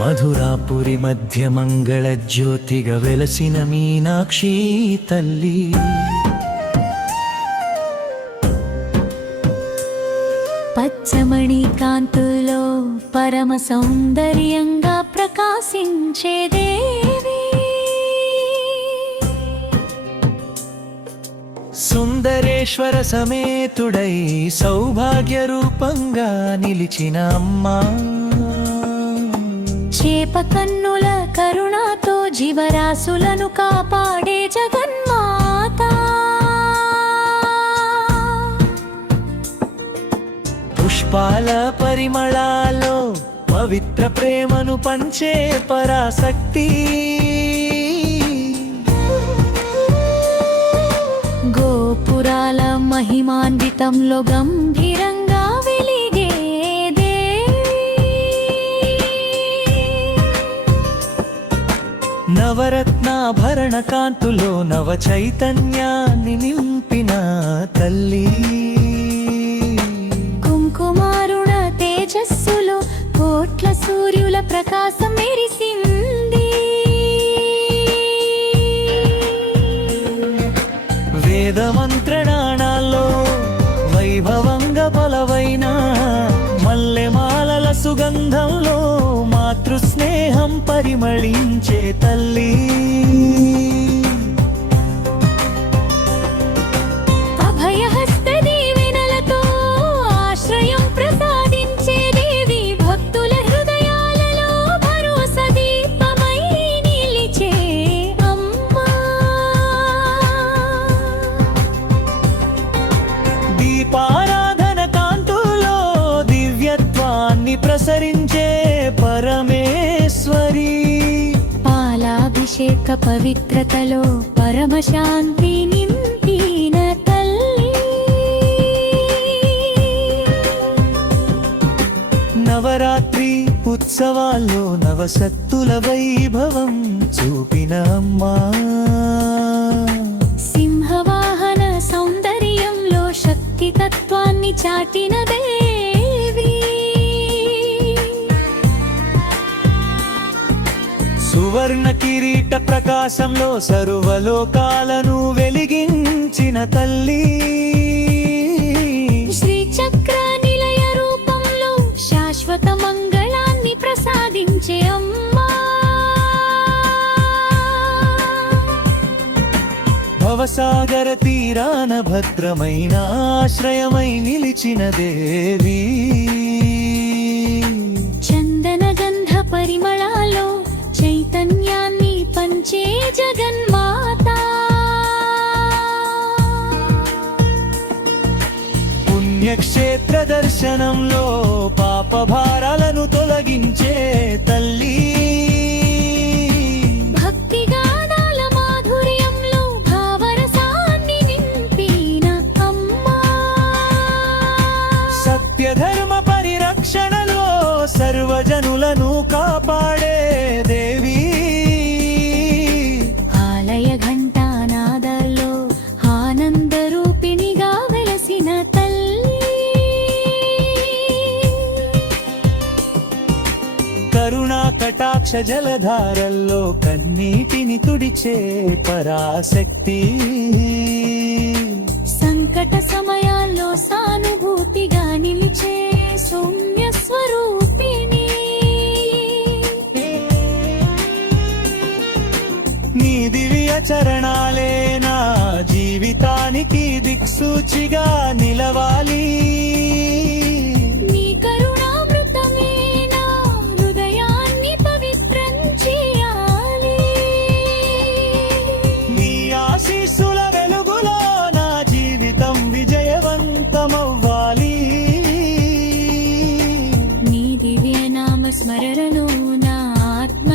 మధురాపురి మధ్య మంగళ జ్యోతిగా వెలసిన మీనాక్షి తల్లి పచ్చమణి కాంతుల్లో పరమ సౌందర్యంగా ప్రకాశించే దేవి సుందరేశ్వర సమేతుడై సౌభాగ్య రూపంగా నిలిచిన అమ్మా చేప కన్నుల కరుణతో జీవరాశులను కాపాడే జగన్మాత పుష్పాల పరిమళాల్లో పవిత్ర ప్రేమను పంచే పరాశక్తి గోపురాల మహిమాన్వితంలో గంభీరంగా వెలిగే నవరత్నాభరణ కాంతులో నవ చైతన్యాన్ని నింపిన తల్లి కుంకుమారుణ తేజస్సులో కోట్ల సూర్యుల ప్రకాశం మెరిసింది వేద మంత్రణాల్లో వైభవంగా బలవైన మల్లెమాలల సుగంధంలో మాతృ స్నేహం పరిమళించే తల్లి అభయహస్త దీవెనలతో ఆశ్రయం ప్రసాదించే దేవి భక్తుల హృదయాలలో భరోసా దీపమై నిలిచే అమ్మా దీపారాధన కాంతుల్లో దివ్యత్వాన్ని ప్రసరించే పరమేశ్వరి పాలాభిషేక పవిత్రతలో పరమశాంతి నింపిన తల్లి నవరాత్రి ఉత్సవాల్లో నవశక్తుల వైభవం చూపిన అమ్మా సింహవాహన సౌందర్యంలో శక్తి తత్వాన్ని చాటిన దేవి సువర్ణ కిరీట ప్రకాశంలో సర్వలోకాలను వెలిగించిన తల్లి శ్రీచక్ర నిలయ రూపంలో శాశ్వత మంగళాన్ని ప్రసాదించే అమ్మా భవసాగర తీరాన భద్రమైన ఆశ్రయమై నిలిచిన దేవి చందన గంధ పరిమళాలో చైతన్యాన్ని పంచే జగన్మాత పుణ్యక్షేత్ర దర్శనంలో పాప భారాలను తొలగించే తల్లి భక్తి గానాల మాధుర్యంలో భావరసాన్ని నింపిన అమ్మా సత్యధర్మ పరిరక్షణలో సర్వజనులను కాపాడే దేవి ఆలయ ఘంటానాదాల్లో ఆనంద రూపిణిగా వెలసిన తల్లి కరుణా కటాక్ష జలధారల్లో కన్నీటిని తుడిచే పరాశక్తి సంకట సమయాల్లో సానుభూతిగా నిలిచే సౌమ్య స్వరూపిణి నీ దివ్య చరణాలే నా జీవితానికి దిక్సూచిగా నిలవాలి నీ కరుణామృతమే నా హృదయాన్ని పవిత్రం చేయాలి నీ ఆశీస్సుల వెలుగులో నా జీవితం విజయవంతమవ్వాలి నీ దివ్య నామ స్మరణలో నా ఆత్మ